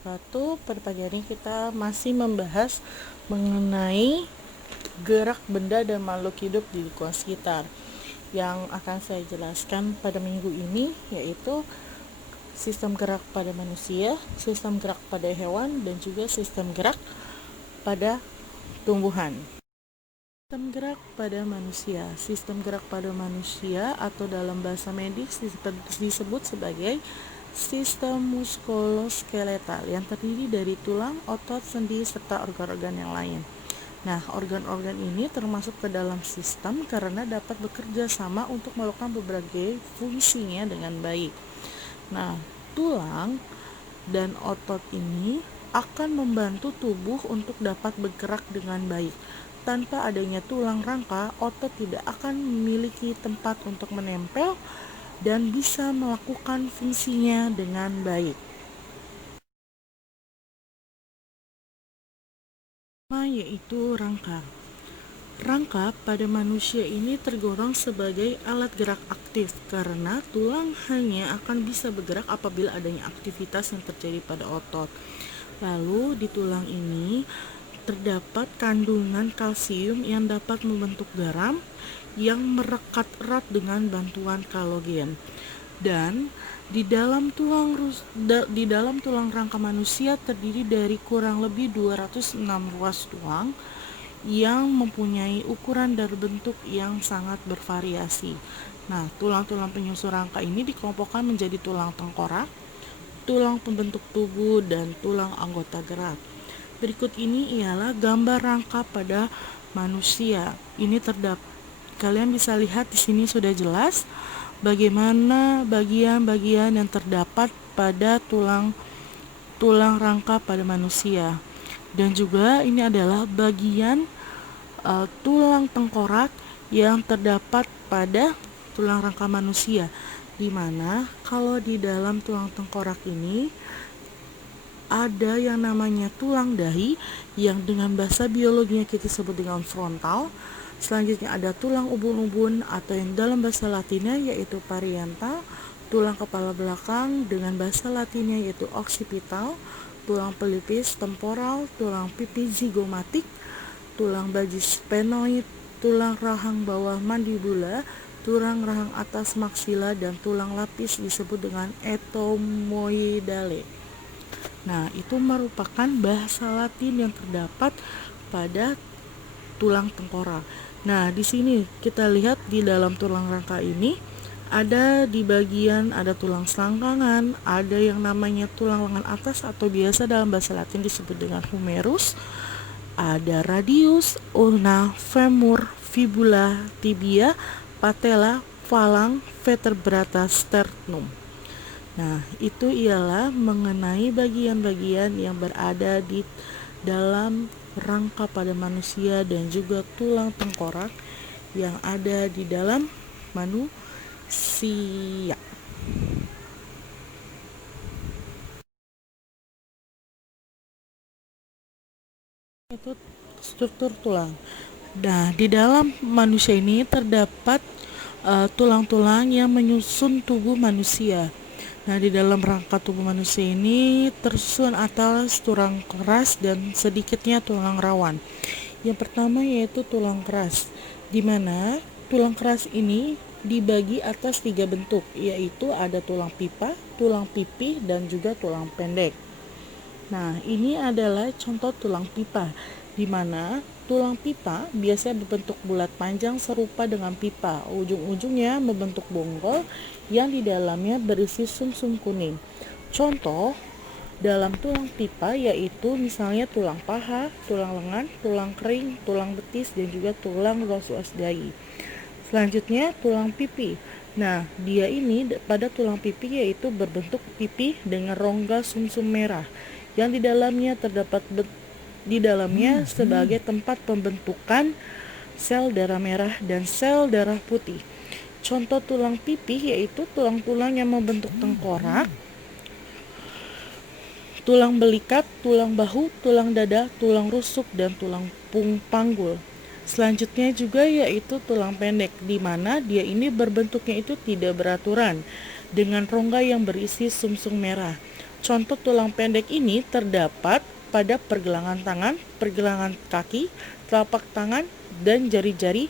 wabarakatuh. Pada pagi hari ini kita masih membahas mengenai gerak benda dan makhluk hidup di lingkungan sekitar. Yang akan saya jelaskan pada minggu ini yaitu sistem gerak pada manusia, sistem gerak pada hewan, dan juga sistem gerak pada tumbuhan. Sistem gerak pada manusia. Sistem gerak pada manusia atau dalam bahasa medis disebut sebagai sistem muskuloskeletal yang terdiri dari tulang, otot, sendi, serta organ-organ yang lain. Nah, organ-organ ini termasuk ke dalam sistem karena dapat bekerja sama untuk melakukan berbagai fungsinya dengan baik. Nah, tulang dan otot ini akan membantu tubuh untuk dapat bergerak dengan baik. Tanpa adanya tulang rangka, otot tidak akan memiliki tempat untuk menempel dan bisa melakukan fungsinya dengan baik. Yaitu rangka. Rangka pada manusia ini tergolong sebagai alat gerak aktif karena tulang hanya akan bisa bergerak apabila adanya aktivitas yang terjadi pada otot. Lalu di tulang ini terdapat kandungan kalsium yang dapat membentuk garam yang merekat erat dengan bantuan kolagen. Dan di dalam tulang rangka manusia terdiri dari kurang lebih 206 ruas tulang yang mempunyai ukuran dan bentuk yang sangat bervariasi. Nah, tulang-tulang penyusun rangka ini dikelompokkan menjadi tulang tengkorak, tulang pembentuk tubuh, dan tulang anggota gerak. Berikut ini ialah gambar rangka pada manusia. Ini kalian bisa lihat di sini sudah jelas bagaimana bagian-bagian yang terdapat pada tulang rangka pada manusia. Dan juga ini adalah bagian tulang tengkorak yang terdapat pada tulang rangka manusia, di mana kalau di dalam tulang tengkorak ini ada yang namanya tulang dahi yang dengan bahasa biologinya kita sebut dengan frontal. Selanjutnya ada tulang ubun-ubun atau yang dalam bahasa latinnya yaitu parietal, tulang kepala belakang dengan bahasa latinnya yaitu occipital, tulang pelipis temporal, tulang pipi zigomatik, tulang bajis sphenoid, tulang rahang bawah mandibula, tulang rahang atas maksila, dan tulang lapis disebut dengan etomoidale. Nah, itu merupakan bahasa Latin yang terdapat pada tulang tengkorak. Nah, di sini kita lihat di dalam tulang rangka ini ada di bagian ada tulang selangkangan, ada yang namanya tulang lengan atas atau biasa dalam bahasa Latin disebut dengan humerus, ada radius, ulna, femur, fibula, tibia, patella, falang, vertebrata, sternum. Nah, itu ialah mengenai bagian-bagian yang berada di dalam rangka pada manusia dan juga tulang tengkorak yang ada di dalam manusia. Itu struktur tulang. Nah, di dalam manusia ini terdapat tulang-tulang yang menyusun tubuh manusia. Nah, di dalam rangka tubuh manusia ini tersusun atas tulang keras dan sedikitnya tulang rawan. Yang pertama yaitu tulang keras, di mana tulang keras ini dibagi atas 3 bentuk, yaitu ada tulang pipa, tulang pipi, dan juga tulang pendek. Nah, ini adalah contoh tulang pipa, di mana tulang pipa biasanya berbentuk bulat panjang serupa dengan pipa. Ujung-ujungnya membentuk bonggol yang di dalamnya berisi sumsum kuning. Contoh dalam tulang pipa yaitu misalnya tulang paha, tulang lengan, tulang kering, tulang betis, dan juga tulang ruas dahi. Selanjutnya tulang pipi. Nah, dia ini pada tulang pipi yaitu berbentuk pipi dengan rongga sumsum merah yang di dalamnya terdapat sebagai tempat pembentukan sel darah merah dan sel darah putih. Contoh tulang pipi yaitu tulang-tulang yang membentuk tengkorak, tulang belikat, tulang bahu, tulang dada, tulang rusuk, dan tulang panggul. Selanjutnya juga yaitu tulang pendek, di mana dia ini berbentuknya itu tidak beraturan. dengan rongga yang berisi sumsum merah. Contoh tulang pendek ini terdapat pada pergelangan tangan, pergelangan kaki, telapak tangan, dan jari-jari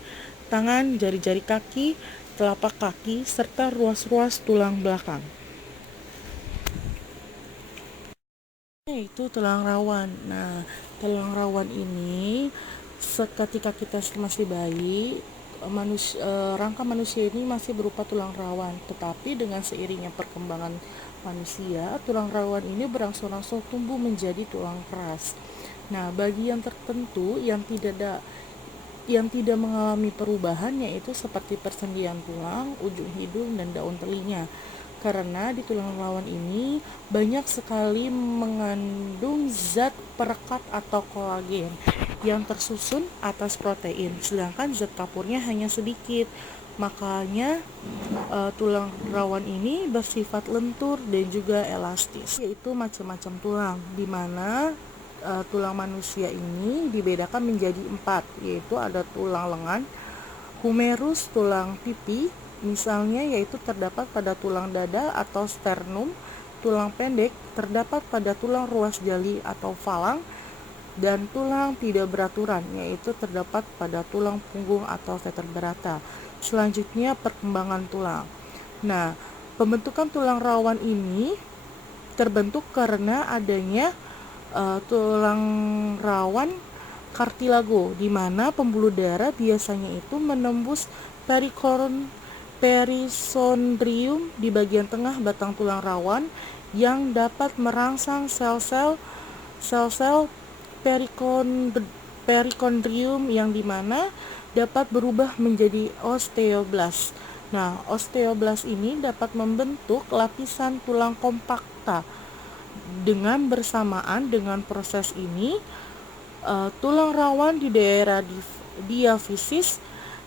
tangan, jari-jari kaki, telapak kaki, serta ruas-ruas tulang belakang. Yaitu tulang rawan. Nah, tulang rawan ini ketika kita masih bayi, rangka manusia ini masih berupa tulang rawan. Tetapi dengan seiringnya perkembangan manusia, tulang rawan ini berangsur-angsur tumbuh menjadi tulang keras. Nah, bagian tertentu yang tidak mengalami perubahan yaitu seperti persendian tulang, ujung hidung, dan daun telinga. Karena di tulang rawan ini banyak sekali mengandung zat perekat atau kolagen yang tersusun atas protein, sedangkan zat kapurnya hanya sedikit. Makanya tulang rawan ini bersifat lentur dan juga elastis, yaitu macam-macam tulang, di mana tulang manusia ini dibedakan menjadi 4, yaitu ada tulang lengan, humerus, tulang pipi, misalnya, yaitu terdapat pada tulang dada atau sternum. Tulang pendek terdapat pada tulang ruas jali atau falang, dan tulang tidak beraturan, yaitu terdapat pada tulang punggung atau vertebrata. Selanjutnya, perkembangan tulang. Nah, pembentukan tulang rawan ini terbentuk karena adanya tulang rawan kartilago, di mana pembuluh darah biasanya itu menembus perisondrium di bagian tengah batang tulang rawan yang dapat merangsang sel-sel perikondrium yang dimana dapat berubah menjadi osteoblast. Nah, osteoblast ini dapat membentuk lapisan tulang kompakta. Dengan bersamaan dengan proses ini, tulang rawan di daerah diafisis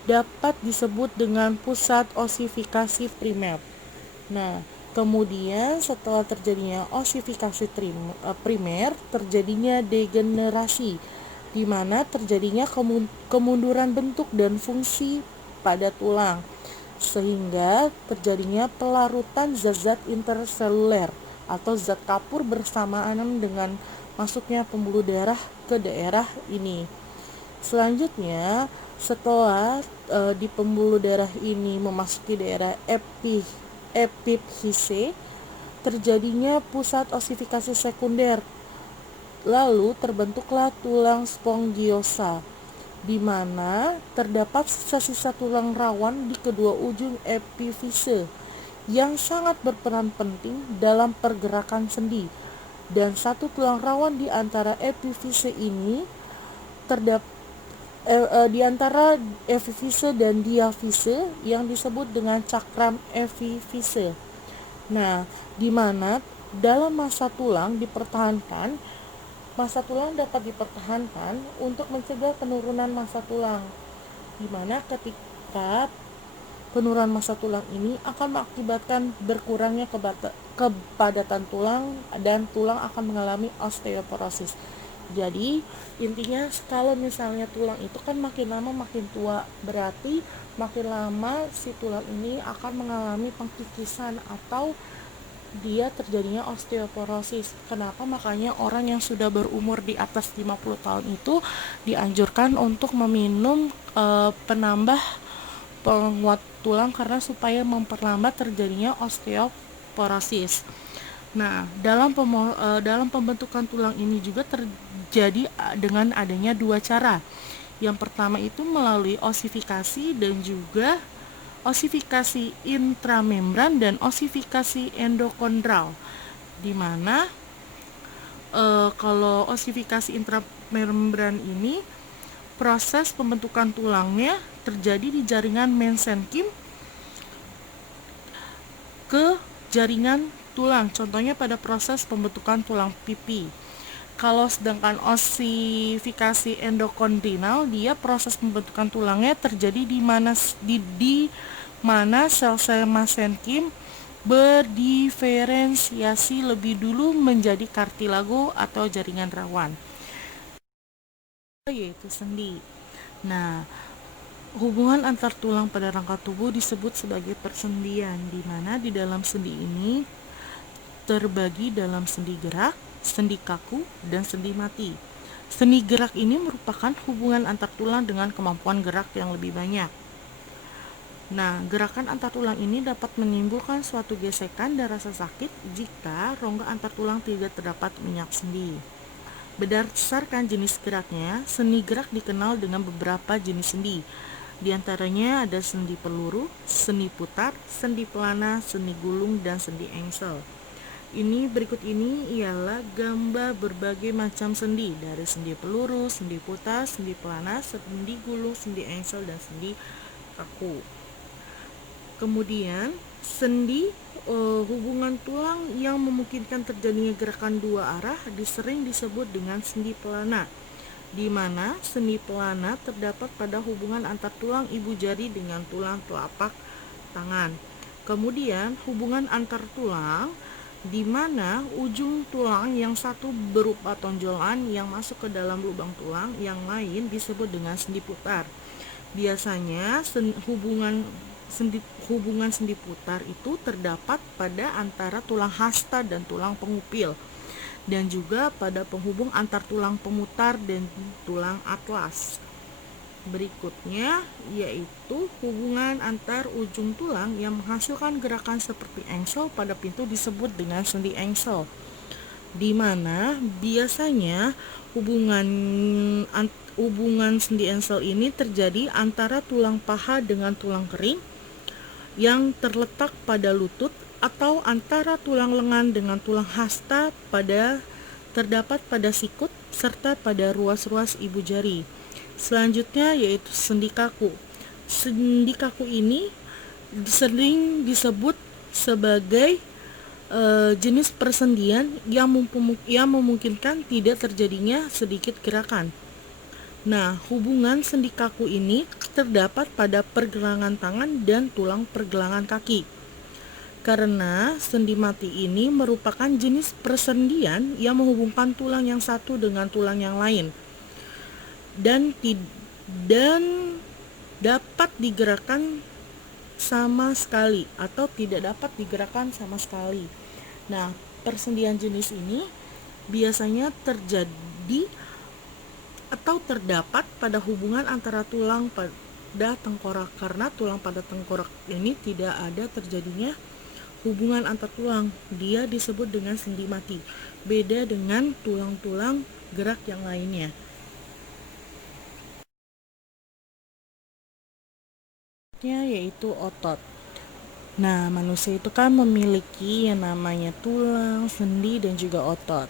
dapat disebut dengan pusat osifikasi primer. Nah, kemudian setelah terjadinya osifikasi primer, terjadinya degenerasi, di mana terjadinya kemunduran bentuk dan fungsi pada tulang, sehingga terjadinya pelarutan zat-zat interseluler atau zat kapur bersamaan dengan masuknya pembuluh darah ke daerah ini. Selanjutnya, setelah di pembuluh darah ini memasuki daerah epifise, terjadinya pusat osifikasi sekunder. Lalu terbentuklah tulang spongiosa, di mana terdapat sisa-sisa tulang rawan di kedua ujung epifise yang sangat berperan penting dalam pergerakan sendi. Dan satu tulang rawan di antara epifise ini di antara epifise dan diafise yang disebut dengan cakram epifise. Nah, di mana dalam masa tulang dapat dipertahankan untuk mencegah penurunan massa tulang, di mana ketika penurunan massa tulang ini akan mengakibatkan berkurangnya kepadatan tulang dan tulang akan mengalami osteoporosis. Jadi intinya kalau misalnya tulang itu kan makin lama makin tua, berarti makin lama si tulang ini akan mengalami pengkikisan atau dia terjadinya osteoporosis. Kenapa? Makanya orang yang sudah berumur di atas 50 tahun itu dianjurkan untuk meminum penambah penguat tulang karena supaya memperlambat terjadinya osteoporosis. Nah, dalam pembentukan tulang ini juga terjadi dengan adanya 2 cara. Yang pertama itu melalui osifikasi dan juga osifikasi intramembran dan osifikasi endokondral, di mana kalau osifikasi intramembran ini proses pembentukan tulangnya terjadi di jaringan mesenkim ke jaringan tulang, contohnya pada proses pembentukan tulang pipi. Kalau sedangkan osifikasi endokondrinal, dia proses pembentukan tulangnya terjadi di mana sel-sel mesenkim berdiferensiasi lebih dulu menjadi kartilago atau jaringan rawan, yaitu sendi. Nah, Hubungan antar tulang pada rangka tubuh disebut sebagai persendian, di mana di dalam sendi ini terbagi dalam sendi gerak, sendi kaku, dan sendi mati. Sendi gerak ini merupakan hubungan antar tulang dengan kemampuan gerak yang lebih banyak. Nah, gerakan antar tulang ini dapat menimbulkan suatu gesekan dan rasa sakit jika rongga antar tulang tidak terdapat minyak sendi. Berdasarkan jenis geraknya, sendi gerak dikenal dengan beberapa jenis sendi. Di antaranya ada sendi peluru, sendi putar, sendi pelana, sendi gulung, dan sendi engsel. Berikut ini ialah gambar berbagai macam sendi, dari sendi peluru, sendi putar, sendi pelana, sendi gulung, sendi engsel, dan sendi kaku. Kemudian sendi hubungan tulang yang memungkinkan terjadinya gerakan dua arah sering disebut dengan sendi pelana, di mana sendi pelana terdapat pada hubungan antar tulang ibu jari dengan tulang telapak tangan. Kemudian hubungan antar tulang di mana ujung tulang yang satu berupa tonjolan yang masuk ke dalam lubang tulang yang lain disebut dengan sendi putar. Biasanya hubungan sendi putar itu terdapat pada antara tulang hasta dan tulang pengupil, dan juga pada penghubung antar tulang pemutar dan tulang atlas. Berikutnya yaitu hubungan antar ujung tulang yang menghasilkan gerakan seperti engsel pada pintu disebut dengan sendi engsel, di mana biasanya hubungan sendi engsel ini terjadi antara tulang paha dengan tulang kering yang terletak pada lutut, atau antara tulang lengan dengan tulang hasta terdapat pada sikut serta pada ruas-ruas ibu jari. Selanjutnya yaitu sendi kaku. Sendi kaku ini sering disebut sebagai jenis persendian yang memungkinkan tidak terjadinya sedikit gerakan. Nah, hubungan sendi kaku ini terdapat pada pergelangan tangan dan tulang pergelangan kaki. Karena sendi mati ini merupakan jenis persendian yang menghubungkan tulang yang satu dengan tulang yang lain, dan dapat digerakkan sama sekali atau tidak dapat digerakkan sama sekali. Nah, persendian jenis ini biasanya terjadi atau terdapat pada hubungan antara tulang pada tengkorak, karena tulang pada tengkorak ini tidak ada terjadinya hubungan antar tulang. Dia disebut dengan sendi mati, beda dengan tulang-tulang gerak yang lainnya. Yaitu otot. Nah, manusia itu kan memiliki yang namanya tulang, sendi, dan juga otot.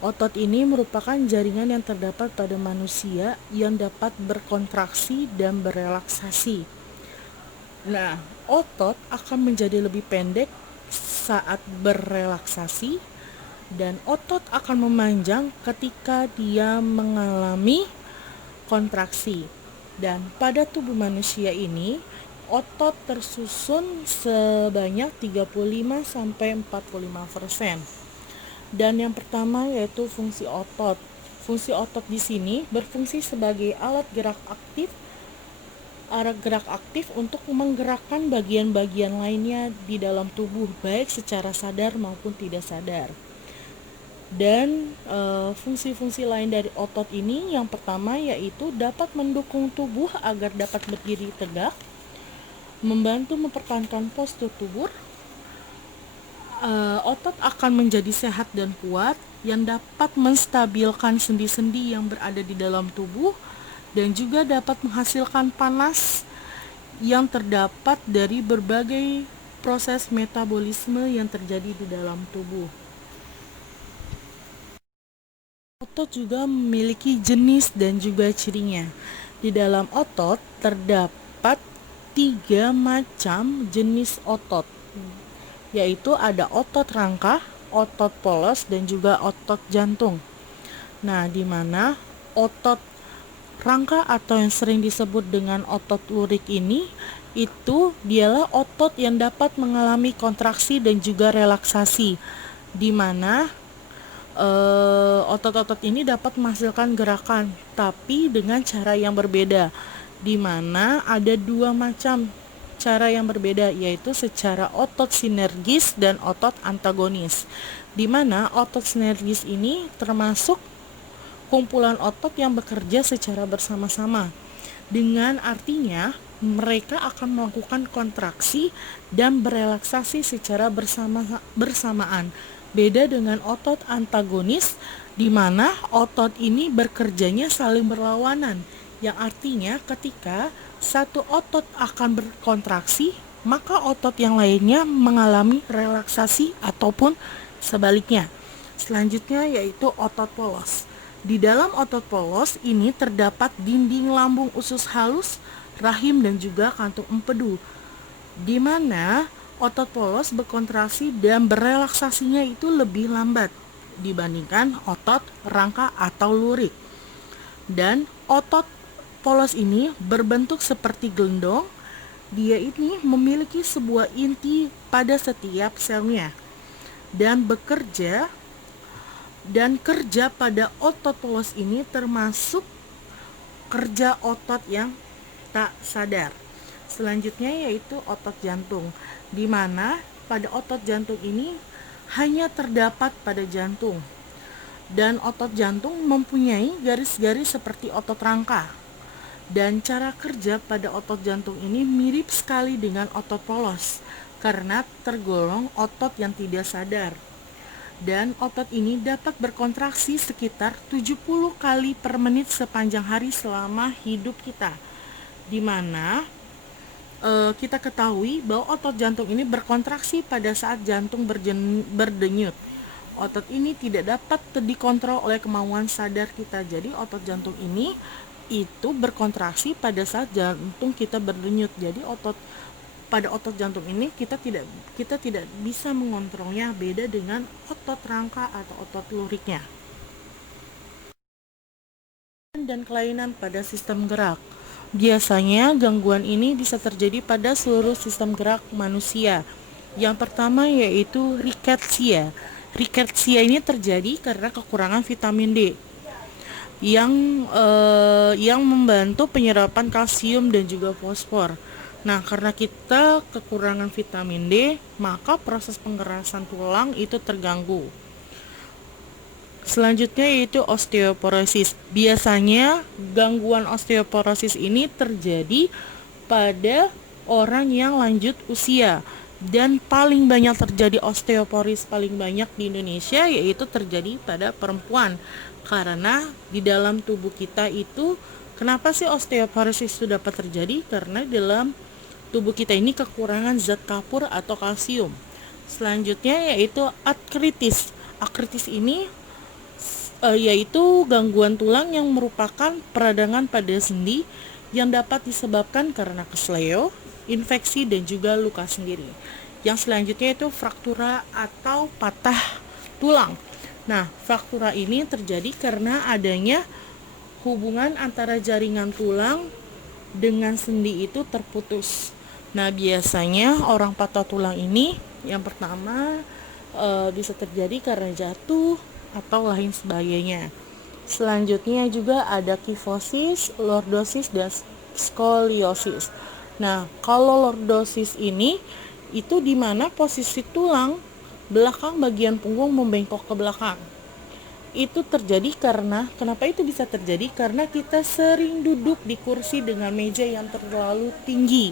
Otot ini merupakan jaringan yang terdapat pada manusia yang dapat berkontraksi dan berelaksasi. Nah, otot akan menjadi lebih pendek saat berrelaksasi, dan otot akan memanjang ketika dia mengalami kontraksi. Dan pada tubuh manusia ini, otot tersusun sebanyak 35-45%. Dan yang pertama yaitu fungsi otot. Fungsi otot di sini berfungsi sebagai alat gerak aktif untuk menggerakkan bagian-bagian lainnya di dalam tubuh, baik secara sadar maupun tidak sadar. Dan fungsi-fungsi lain dari otot ini yang pertama yaitu dapat mendukung tubuh agar dapat berdiri tegak, membantu mempertahankan postur tubuh. Otot akan menjadi sehat dan kuat, yang dapat menstabilkan sendi-sendi yang berada di dalam tubuh, dan juga dapat menghasilkan panas yang terdapat dari berbagai proses metabolisme yang terjadi di dalam tubuh. Otot juga memiliki jenis dan juga cirinya. Di dalam otot terdapat 3 macam jenis otot, yaitu ada otot rangka, otot polos, dan juga otot jantung. Nah, di mana otot rangka atau yang sering disebut dengan otot lurik ini, itu dialah otot yang dapat mengalami kontraksi dan juga relaksasi, di mana otot-otot ini dapat menghasilkan gerakan, tapi dengan cara yang berbeda. di mana ada dua macam cara yang berbeda, yaitu secara otot sinergis dan otot antagonis. Di mana otot sinergis ini termasuk kumpulan otot yang bekerja secara bersama-sama. Dengan artinya mereka akan melakukan kontraksi dan berelaksasi secara bersamaan. Beda dengan otot antagonis, di mana otot ini bekerjanya saling berlawanan, yang artinya ketika satu otot akan berkontraksi, maka otot yang lainnya mengalami relaksasi ataupun sebaliknya. Selanjutnya yaitu otot polos. Di dalam otot polos ini terdapat dinding lambung usus halus, rahim dan juga kantung empedu, di mana otot polos berkontraksi dan berelaksasinya itu lebih lambat dibandingkan otot rangka atau lurik. Dan otot polos ini berbentuk seperti gelendong. Dia ini memiliki sebuah inti pada setiap selnya dan kerja pada otot polos ini termasuk kerja otot yang tak sadar. Selanjutnya yaitu otot jantung, di mana pada otot jantung ini hanya terdapat pada jantung. Dan otot jantung mempunyai garis-garis seperti otot rangka. Dan cara kerja pada otot jantung ini mirip sekali dengan otot polos, karena tergolong otot yang tidak sadar. Dan otot ini dapat berkontraksi sekitar 70 kali per menit sepanjang hari selama hidup kita. Di mana kita ketahui bahwa otot jantung ini berkontraksi pada saat jantung berdenyut. Otot ini tidak dapat dikontrol oleh kemauan sadar kita. Jadi otot jantung ini itu berkontraksi pada saat jantung kita berdenyut. Jadi pada otot jantung ini kita tidak bisa mengontrolnya, beda dengan otot rangka atau otot luriknya. Dan kelainan pada sistem gerak. Biasanya gangguan ini bisa terjadi pada seluruh sistem gerak manusia. Yang pertama yaitu rickettsia. Rickettsia ini terjadi karena kekurangan vitamin D yang membantu penyerapan kalsium dan juga fosfor. Nah, karena kita kekurangan vitamin D, maka proses pengerasan tulang itu terganggu. Selanjutnya yaitu osteoporosis. Biasanya gangguan osteoporosis ini terjadi pada orang yang lanjut usia, dan paling banyak terjadi osteoporosis paling banyak di Indonesia yaitu terjadi pada perempuan. Karena di dalam tubuh kita itu, kenapa sih osteoporosis itu dapat terjadi? Karena dalam tubuh kita ini kekurangan zat kapur atau kalsium. Selanjutnya yaitu artritis. Artritis ini yaitu gangguan tulang yang merupakan peradangan pada sendi yang dapat disebabkan karena kesleo, infeksi dan juga luka sendiri. Yang selanjutnya itu fraktura atau patah tulang. Nah, fraktura ini terjadi karena adanya hubungan antara jaringan tulang dengan sendi itu terputus. Nah, biasanya orang patah tulang ini yang pertama bisa terjadi karena jatuh atau lain sebagainya. Selanjutnya juga ada kifosis, lordosis, dan skoliosis. Nah, kalau lordosis ini itu di mana posisi tulang belakang bagian punggung membengkok ke belakang. Itu terjadi karena, kenapa itu bisa terjadi? Karena kita sering duduk di kursi dengan meja yang terlalu tinggi.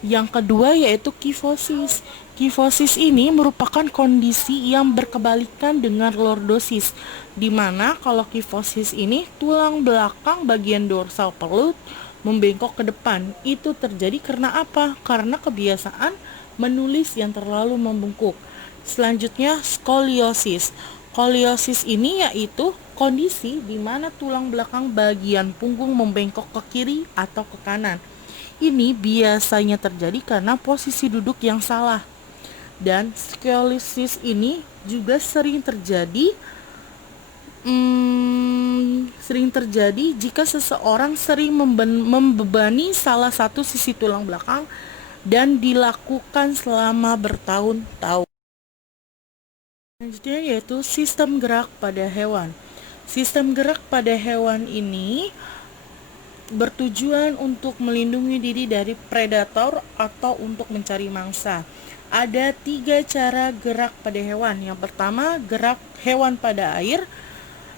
Yang kedua yaitu kifosis. Kifosis ini merupakan kondisi yang berkebalikan dengan lordosis, di mana kalau kifosis ini tulang belakang bagian dorsal perut membengkok ke depan. Itu terjadi karena apa? Karena kebiasaan menulis yang terlalu membungkuk. Selanjutnya skoliosis. Skoliosis ini yaitu kondisi di mana tulang belakang bagian punggung membengkok ke kiri atau ke kanan. Ini biasanya terjadi karena posisi duduk yang salah. Dan skoliosis ini juga sering terjadi jika seseorang sering membebani salah satu sisi tulang belakang dan dilakukan selama bertahun-tahun. Selanjutnya yaitu sistem gerak pada hewan. Sistem gerak pada hewan ini bertujuan untuk melindungi diri dari predator atau untuk mencari mangsa. Ada 3 cara gerak pada hewan. Yang pertama, gerak hewan pada air,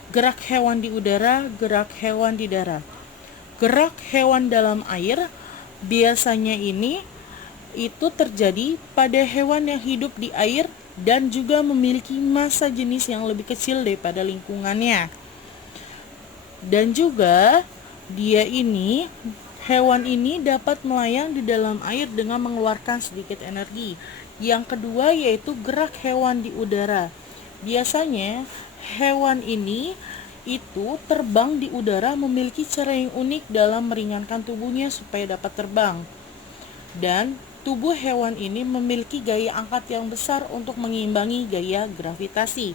gerak hewan di udara, gerak hewan di darat. Gerak hewan dalam air biasanya ini itu terjadi pada hewan yang hidup di air dan juga memiliki massa jenis yang lebih kecil daripada lingkungannya. Dan juga hewan ini dapat melayang di dalam air dengan mengeluarkan sedikit energi. Yang kedua yaitu gerak hewan di udara. Biasanya hewan ini itu terbang di udara, memiliki cara yang unik dalam meringankan tubuhnya supaya dapat terbang. Dan tubuh hewan ini memiliki gaya angkat yang besar untuk mengimbangi gaya gravitasi.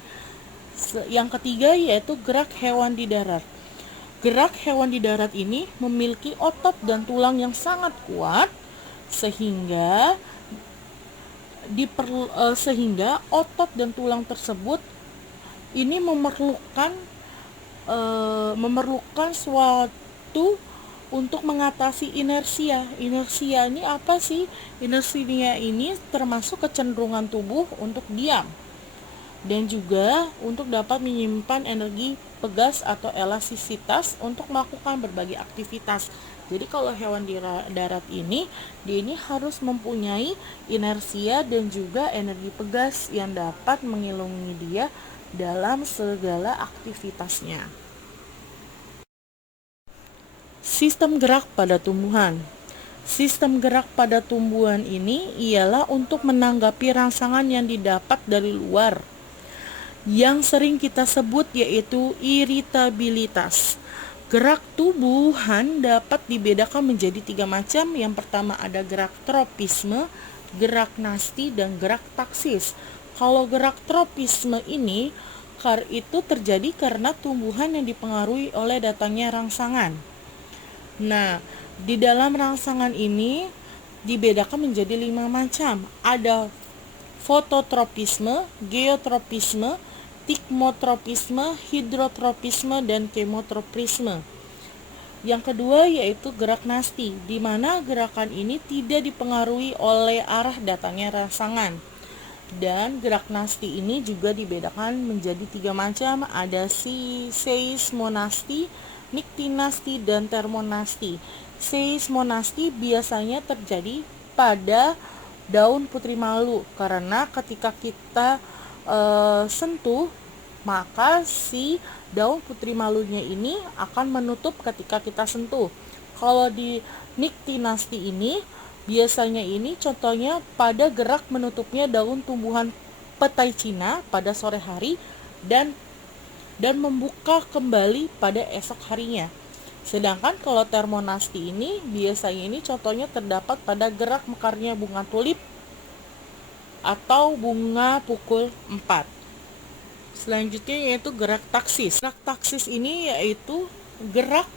Yang ketiga yaitu gerak hewan di darat. Gerak hewan di darat ini memiliki otot dan tulang yang sangat kuat sehingga otot dan tulang tersebut ini memerlukan suatu untuk mengatasi inersia. Inersia ini apa sih? Inersia ini termasuk kecenderungan tubuh untuk diam dan juga untuk dapat menyimpan energi pegas atau elastisitas untuk melakukan berbagai aktivitas. Jadi kalau hewan di darat ini, dia ini harus mempunyai inersia dan juga energi pegas yang dapat mengilungi dia dalam segala aktivitasnya. Sistem gerak pada tumbuhan. Sistem gerak pada tumbuhan ini ialah untuk menanggapi rangsangan yang didapat dari luar, yang sering kita sebut yaitu iritabilitas. Gerak tumbuhan dapat dibedakan menjadi 3 macam. Yang pertama ada gerak tropisme, gerak nasti, dan gerak taksis. Kalau gerak tropisme ini itu terjadi karena tumbuhan yang dipengaruhi oleh datangnya rangsangan. Nah, di dalam rangsangan ini dibedakan menjadi 5 macam. Ada fototropisme, geotropisme, tikmotropisme, hidrotropisme, dan kemotropisme. Yang kedua yaitu gerak nasti, di mana gerakan ini tidak dipengaruhi oleh arah datangnya rangsangan. Dan gerak nasti ini juga dibedakan menjadi 3 macam, ada seismonasti, niktinasti, dan termonasti. Seismonasti biasanya terjadi pada daun putri malu, karena ketika kita sentuh, maka si daun putri malunya ini akan menutup ketika kita sentuh. Kalau di niktinasti ini biasanya ini contohnya pada gerak menutupnya daun tumbuhan petai Cina pada sore hari dan membuka kembali pada esok harinya. Sedangkan kalau termonasti ini biasanya ini contohnya terdapat pada gerak mekarnya bunga tulip atau bunga pukul 4. Selanjutnya yaitu gerak taksis. Gerak taksis ini yaitu gerak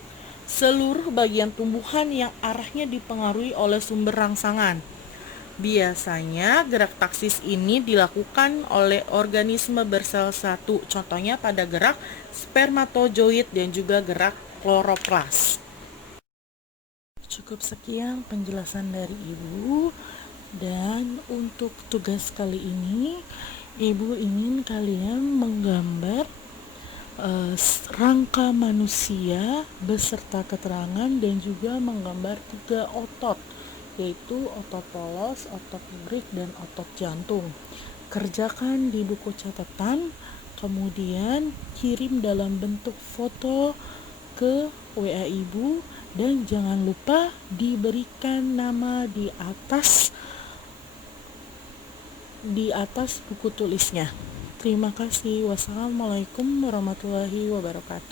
seluruh bagian tumbuhan yang arahnya dipengaruhi oleh sumber rangsangan. Biasanya gerak taksis ini dilakukan oleh organisme bersel satu, contohnya pada gerak spermatozoid dan juga gerak kloroplas. Cukup sekian penjelasan dari Ibu, dan untuk tugas kali ini Ibu ingin kalian menggambar rangka manusia beserta keterangan dan juga menggambar 3 otot, yaitu otot polos, otot lurik, dan otot jantung. Kerjakan di buku catatan, kemudian kirim dalam bentuk foto ke WA Ibu, dan jangan lupa diberikan nama di atas buku tulisnya. Terima kasih. Wassalamualaikum warahmatullahi wabarakatuh.